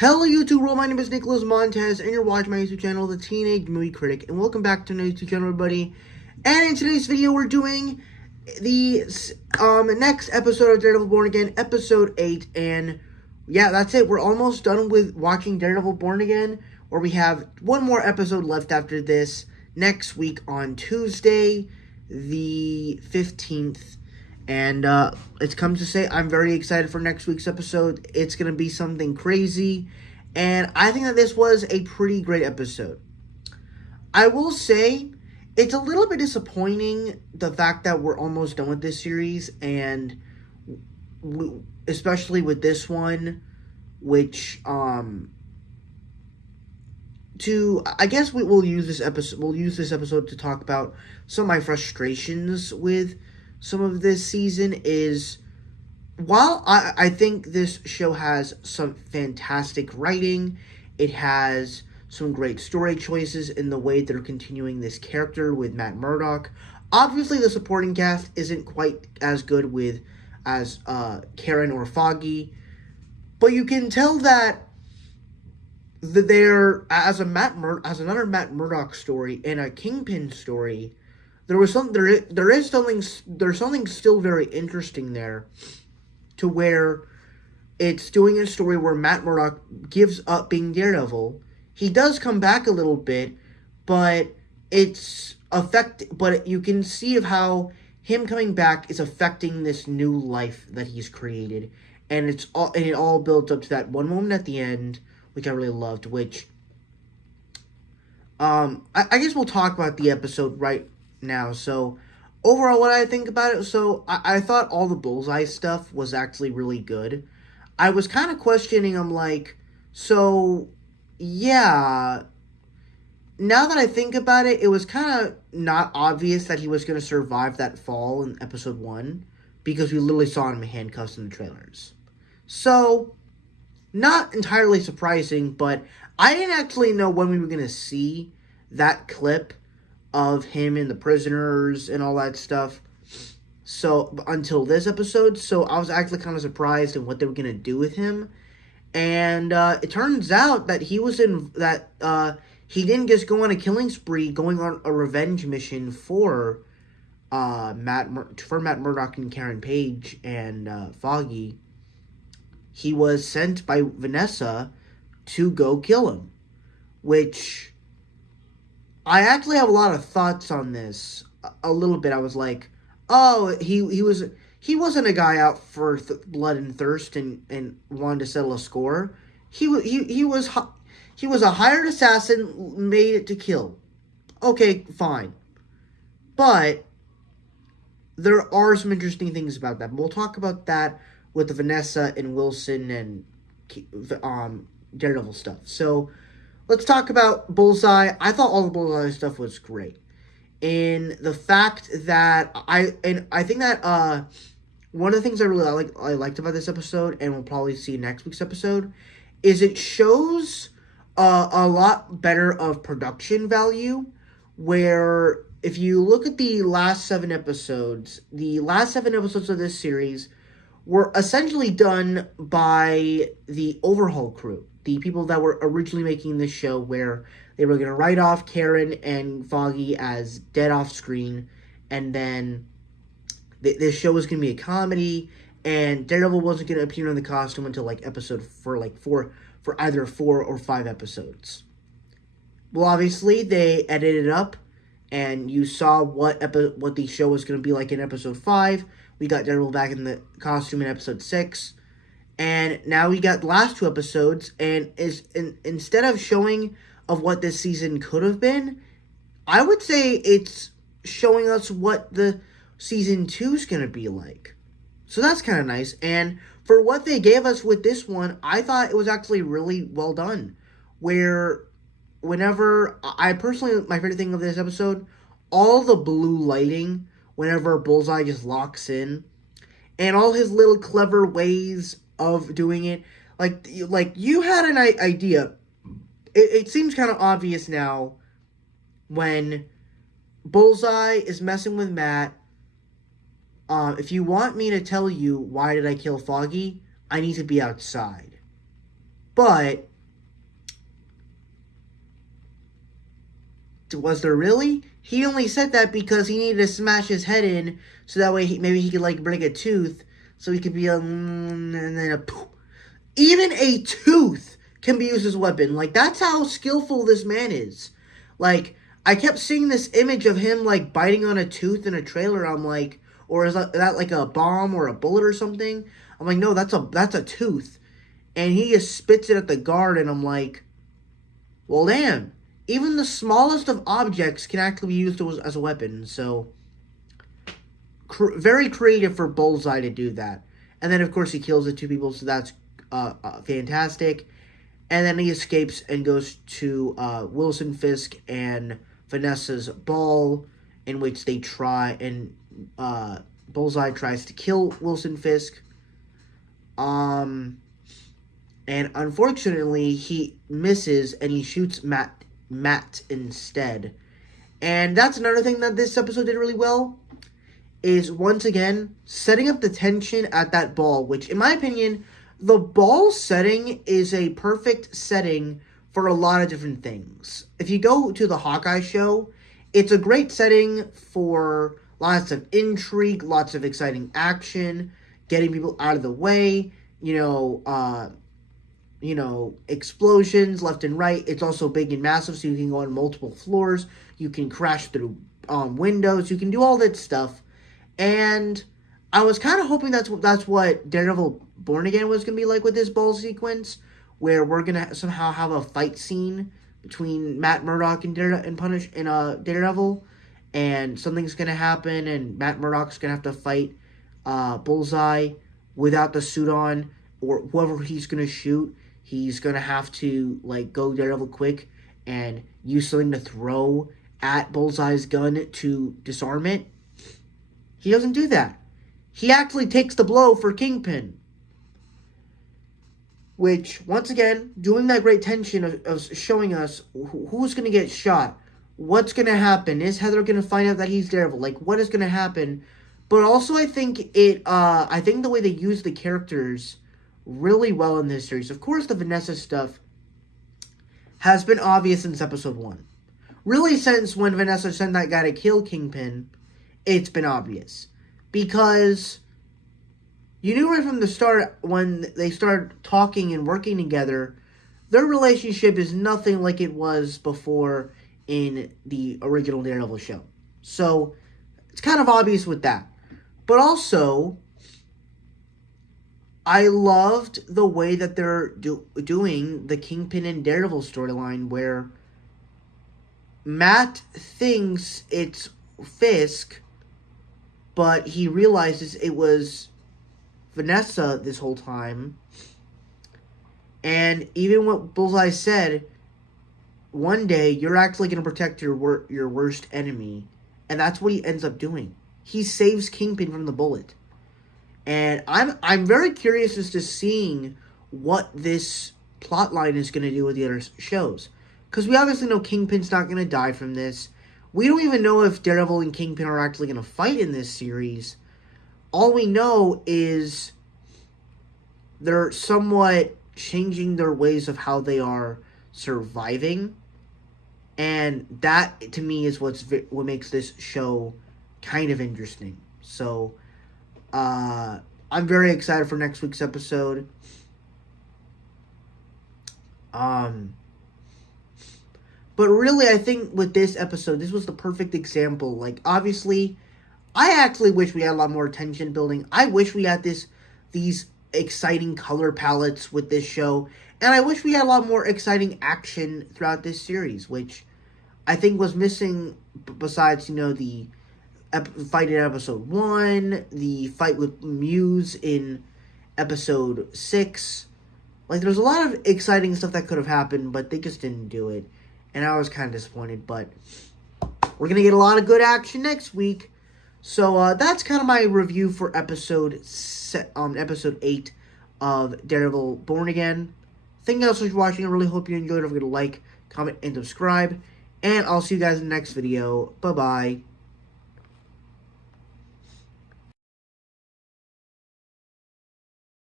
Hello YouTube world, my name is Nicholas Montez, and you're watching my YouTube channel, The Teenage Movie Critic, and welcome back to my YouTube channel, everybody. And in today's video, we're doing the next episode of Daredevil Born Again, episode 8, and yeah, that's it. We're almost done with watching Daredevil Born Again, where we have one more episode left after this, next week on Tuesday, the 15th. And it's come to say I'm very excited for next week's episode. It's going to be something crazy. And I think that this was a pretty great episode. I will say it's a little bit disappointing, the fact that we're almost done with this series. And especially with this one, which I guess we'll use this episode. We'll use this episode to talk about some of my frustrations with some of this season. Is while I think this show has some fantastic writing, it has some great story choices in the way they're continuing this character with Matt Murdock. Obviously, the supporting cast isn't quite as good as Karen or Foggy, but you can tell that they're as another Matt Murdock story and a Kingpin story. There's something still very interesting there, to where it's doing a story where Matt Murdock gives up being Daredevil. He does come back a little bit, but but you can see of how him coming back is affecting this new life that he's created, and it all builds up to that one moment at the end, which I really loved. Which I guess we'll talk about the episode right now. So overall, what I think about it, so I thought all the Bullseye stuff was actually really good. I was kind of questioning, I'm like, so yeah, now that I think about it, it was kind of not obvious that he was going to survive that fall in episode 1, because we literally saw him in handcuffs in the trailers. So not entirely surprising, but I didn't actually know when we were going to see that clip of him and the prisoners and all that stuff, so until this episode. So I was actually kind of surprised in what they were going to do with him. And it turns out that he didn't just go on a killing spree, going on a revenge mission for Matt Murdock and Karen Page and Foggy. He was sent by Vanessa to go kill him, which I actually have a lot of thoughts on this. A little bit. I was like, oh, he wasn't a guy out for blood and thirst and wanted to settle a score. He was a hired assassin, made it to kill. Okay, fine. But there are some interesting things about that. We'll talk about that with the Vanessa and Wilson and Daredevil stuff. So let's talk about Bullseye. I thought all the Bullseye stuff was great. In the fact that I think that one of the things I liked about this episode, and we'll probably see next week's episode, is it shows a lot better of production value, where if you look at the last 7 episodes of this series were essentially done by the Overhaul crew, the people that were originally making this show, where they were going to write off Karen and Foggy as dead off screen, and then this show was going to be a comedy, and Daredevil wasn't going to appear in the costume until for either 4 or 5 episodes. Well, obviously they edited it up, and you saw what the show was going to be like in episode 5. We got Daredevil back in the costume in episode 6. And now we got the last 2 episodes, and instead of showing of what this season could have been, I would say it's showing us what the season 2 is going to be like. So that's kind of nice. And for what they gave us with this one, I thought it was actually really well done. Where whenever, my favorite thing of this episode, all the blue lighting, whenever Bullseye just locks in, and all his little clever ways of doing it. Like you had an idea. It seems kind of obvious now when Bullseye is messing with Matt. If you want me to tell you why did I kill Foggy, I need to be outside. But Was there really? He only said that because he needed to smash his head in, so that way maybe he could like break a tooth, so he could be and then a poof. Even a tooth can be used as a weapon. Like, that's how skillful this man is. Like, I kept seeing this image of him like biting on a tooth in a trailer. I'm like, or is that like a bomb or a bullet or something? I'm like, no, that's a tooth. And he just spits it at the guard, and I'm like, well, damn. Even the smallest of objects can actually be used as a weapon. So, very creative for Bullseye to do that. And then, of course, he kills the two people, so that's fantastic. And then he escapes and goes to Wilson Fisk and Vanessa's ball, in which they try, and Bullseye tries to kill Wilson Fisk. And unfortunately, he misses, and he shoots Matt instead. And that's another thing that this episode did really well, is once again setting up the tension at that ball, which, in my opinion, the ball setting is a perfect setting for a lot of different things. If you go to the Hawkeye show, it's a great setting for lots of intrigue, lots of exciting action, getting people out of the way, explosions left and right. It's also big and massive, so you can go on multiple floors. You can crash through windows. You can do all that stuff. And I was kind of hoping that's what Daredevil Born Again was going to be like with this ball sequence, where we're going to somehow have a fight scene between Matt Murdock and Daredevil, and something's going to happen, and Matt Murdock's going to have to fight Bullseye without the suit on, or whoever he's going to shoot. He's going to have to go Daredevil quick and use something to throw at Bullseye's gun to disarm it. He doesn't do that. He actually takes the blow for Kingpin. Which, once again, doing that great tension of showing us who's going to get shot, what's going to happen, is Heather going to find out that he's Daredevil, what is going to happen. But also, I think the way they use the characters really well in this series, of course, the Vanessa stuff has been obvious since episode 1. Really, since when Vanessa sent that guy to kill Kingpin, it's been obvious. Because you knew right from the start, when they started talking and working together, their relationship is nothing like it was before in the original Daredevil show. So, it's kind of obvious with that. But also, I loved the way that they're doing the Kingpin and Daredevil storyline, where Matt thinks it's Fisk, but he realizes it was Vanessa this whole time. And even what Bullseye said, one day you're actually going to protect your worst enemy. And that's what he ends up doing. He saves Kingpin from the bullet. And I'm very curious as to seeing what this plotline is going to do with the other shows. Because we obviously know Kingpin's not going to die from this. We don't even know if Daredevil and Kingpin are actually going to fight in this series. All we know is they're somewhat changing their ways of how they are surviving. And that, to me, is what makes this show kind of interesting. So, I'm very excited for next week's episode. But really, I think with this episode, this was the perfect example. Obviously, I actually wish we had a lot more tension building. I wish we had these exciting color palettes with this show. And I wish we had a lot more exciting action throughout this series, which I think was missing besides, the fight in episode 1, the fight with Muse in episode 6. There's a lot of exciting stuff that could have happened, but they just didn't do it. And I was kind of disappointed, but we're going to get a lot of good action next week. So that's kind of my review for episode 8 of Daredevil Born Again. Thank you guys for watching. I really hope you enjoyed. Don't forget to like, comment, and subscribe. And I'll see you guys in the next video. Bye-bye.